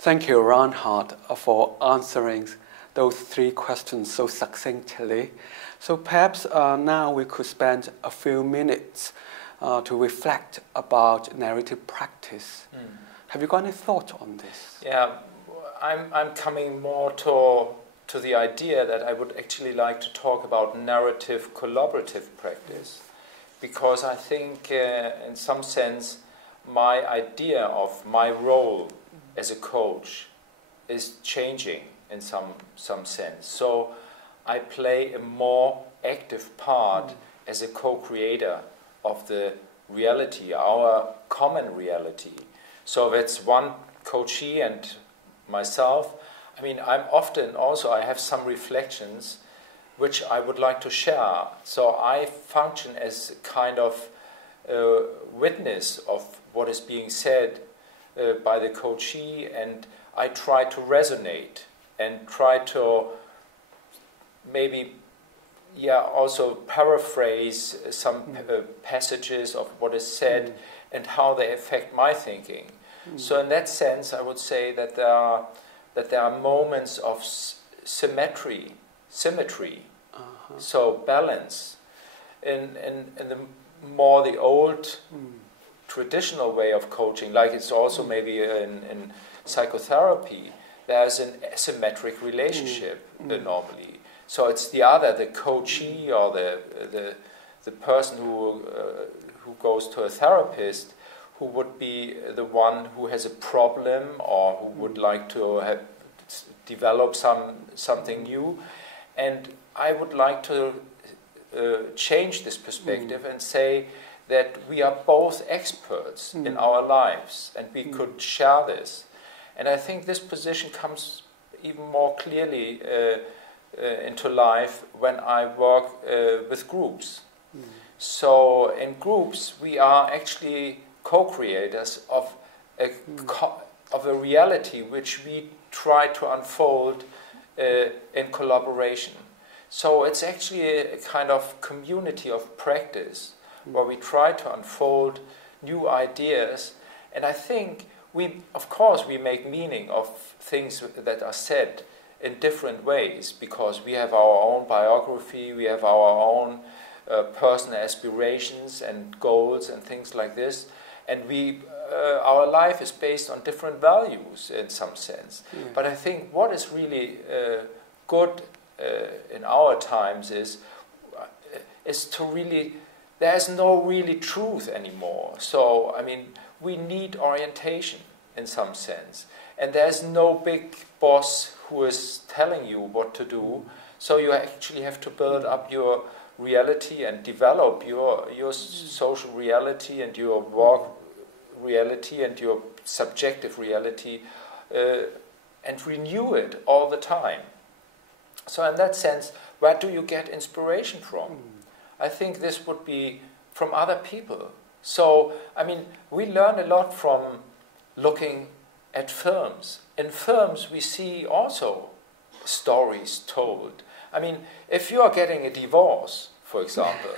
Thank you, Reinhard, for answering those three questions so succinctly. So perhaps now we could spend a few minutes to reflect about narrative practice. Have you got any thought on this? Yeah, I'm coming more to the idea that I would actually like to talk about narrative collaborative practice, because I think in some sense my idea of my role as a coach is changing in some sense. So I play a more active part as a co-creator of the reality, our common reality. So that's one coachee and myself. I mean, I'm often also, I have some reflections which I would like to share. So I function as a kind of witness of what is being said by the coachee, and I try to resonate and try to maybe also paraphrase some passages of what is said and how they affect my thinking. So in that sense, I would say that there are moments of symmetry, so balance. In the old traditional way of coaching, like it's also maybe in psychotherapy, there's an asymmetric relationship normally. So it's the coachee or the person who goes to a therapist, who would be the one who has a problem or who would like to develop something new. And I would like to change this perspective and say that we are both experts in our lives and we could share this. And I think this position comes even more clearly into life when I work with groups. So in groups we are actually co-creators of a reality which we try to unfold in collaboration. So it's actually a kind of community of practice where we try to unfold new ideas. And I think of course we make meaning of things that are said in different ways, because we have our own biography, we have our own personal aspirations and goals and things like this. And our life is based on different values in some sense. But I think what is really good in our times is to really, there's no really truth anymore. So, I mean, we need orientation in some sense. And there's no big boss who is telling you what to do. So you actually have to build up your reality and develop your social reality and your work reality and your subjective reality and renew it all the time. So in that sense, where do you get inspiration from? I think this would be from other people. So, I mean, we learn a lot from looking at films. In films, we see also stories told. I mean, if you are getting a divorce, for example,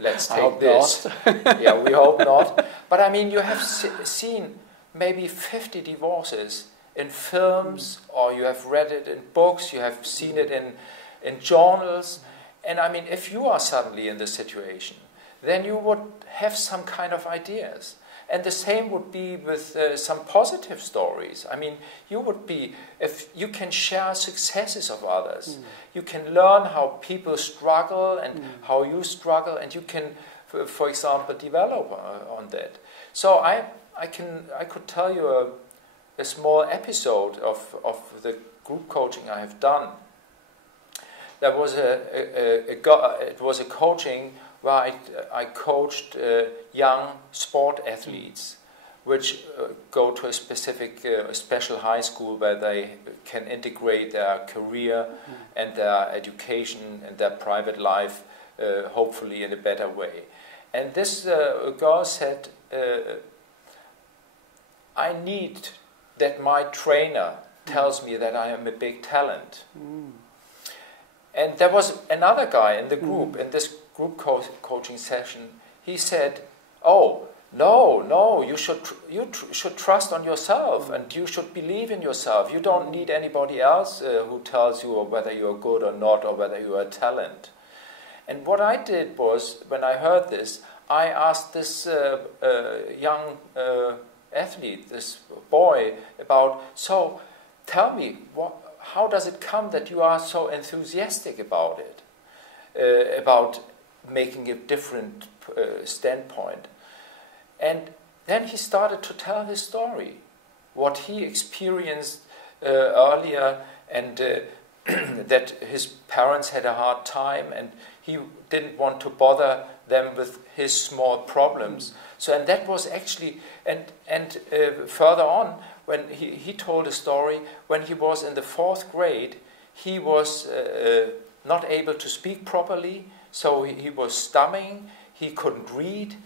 let's take this. Yeah, we hope not. But I mean, you have seen maybe 50 divorces in films, or you have read it in books, you have seen it in journals. And I mean, if you are suddenly in this situation, then you would have some kind of ideas. And the same would be with some positive stories. I mean, if you can share successes of others, you can learn how people struggle and how you struggle, and you can, for example, develop on that. So I could tell you a small episode of the group coaching I have done. There was it was a coaching where I coached young sport athletes, which go to a specific special high school where they can integrate their career and their education and their private life, hopefully in a better way. And this girl said, I need that my trainer tells me that I am a big talent. And there was another guy in the group, in this group coaching session. He said, oh, no, you should trust on yourself, and you should believe in yourself. You don't need anybody else who tells you whether you're good or not, or whether you are a talent. And what I did was, when I heard this, I asked this young athlete, this boy, about, so tell me, how does it come that you are so enthusiastic about it, about making a different standpoint? And then he started to tell his story, what he experienced earlier, and that his parents had a hard time, and he didn't want to bother them with his small problems. So, and that was actually, and further on, when he told a story, when he was in the 4th grade, he was not able to speak properly, so he was stammering, he couldn't read,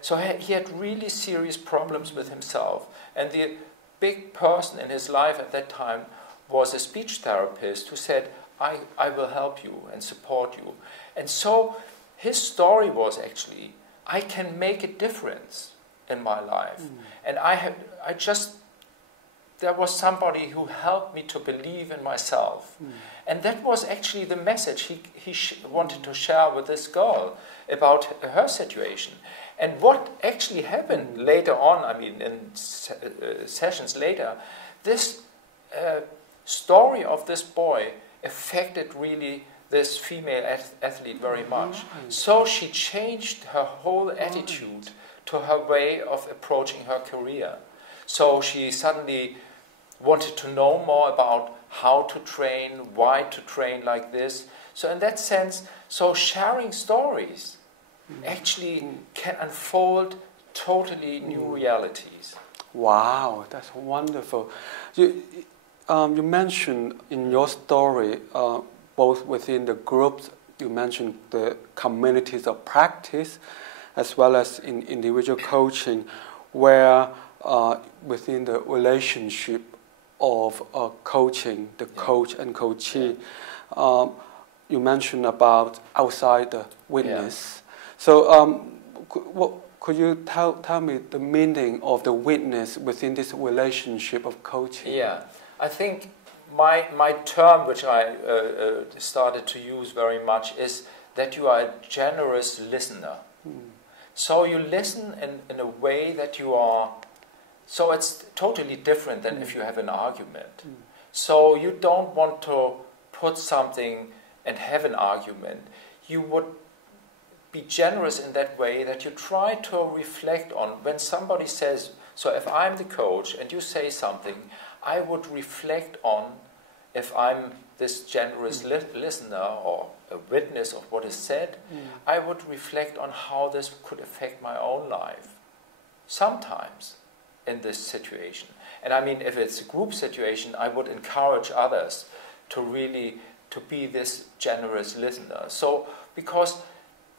so he had really serious problems with himself. And the big person in his life at that time was a speech therapist who said, I will help you and support you. And so his story was actually, I can make a difference in my life. And there was somebody who helped me to believe in myself. And that was actually the message he wanted to share with this girl about her situation. And what actually happened later on, I mean, in sessions later, this story of this boy affected really this female athlete very much. So she changed her whole attitude to her way of approaching her career. So she suddenly wanted to know more about how to train, why to train like this. So in that sense, so sharing stories actually can unfold totally new realities. Wow, that's wonderful. You mentioned in your story, both within the groups, you mentioned the communities of practice, as well as in individual coaching, where within the relationship of coaching, the coach and coachee, you mentioned about outside the witness. So could you tell me the meaning of the witness within this relationship of coaching? Yeah, I think my term, which I started to use very much, is that you are a generous listener. So you listen in a way that you are, so it's totally different than if you have an argument. So you don't want to put something and have an argument. You would be generous in that way that you try to reflect on when somebody says, so if I'm the coach and you say something, I would reflect on, if I'm this generous listener or a witness of what is said, I would reflect on how this could affect my own life. Sometimes in this situation. And I mean, if it's a group situation, I would encourage others to really to be this generous listener. So, because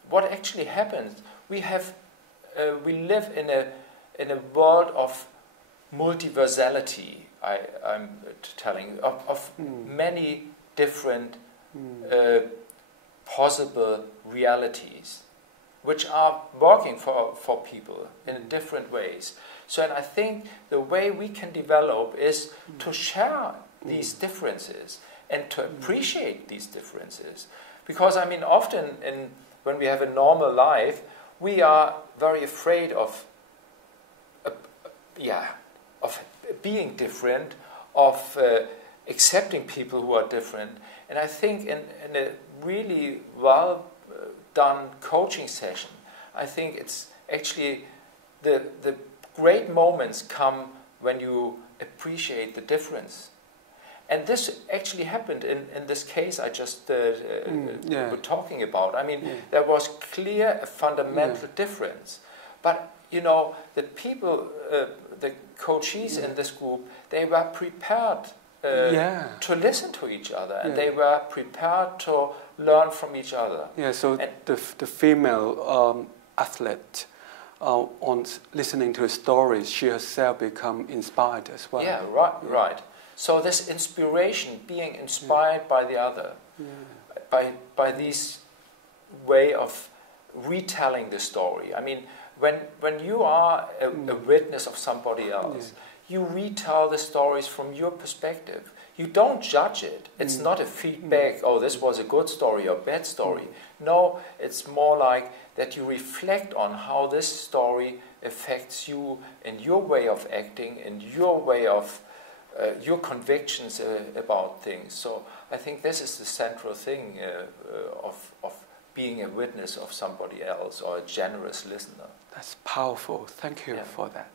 what actually happens, we live in a world of multiversality. I'm telling you, of many different possible realities, which are working for people in different ways. So, and I think the way we can develop is to share these differences and to appreciate these differences. Because, I mean, often when we have a normal life, we are very afraid of being different, of accepting people who are different. And I think in a really well done coaching session, I think it's actually the great moments come when you appreciate the difference. And this actually happened in this case I just were talking about. I mean, there was clear a fundamental difference. But, you know, the people, the coachees in this group, they were prepared to listen to each other. And they were prepared to learn from each other. Yeah, so the female athlete, on listening to the stories, she herself become inspired as well. Yeah, right. So this inspiration, being inspired by the other, by this way of retelling the story. I mean, when you are a witness of somebody else, you retell the stories from your perspective. You don't judge it. It's not a feedback, oh, this was a good story or bad story. No, it's more like that you reflect on how this story affects you in your way of acting, in your way of your convictions about things. So I think this is the central thing of being a witness of somebody else or a generous listener. That's powerful. Thank you for that.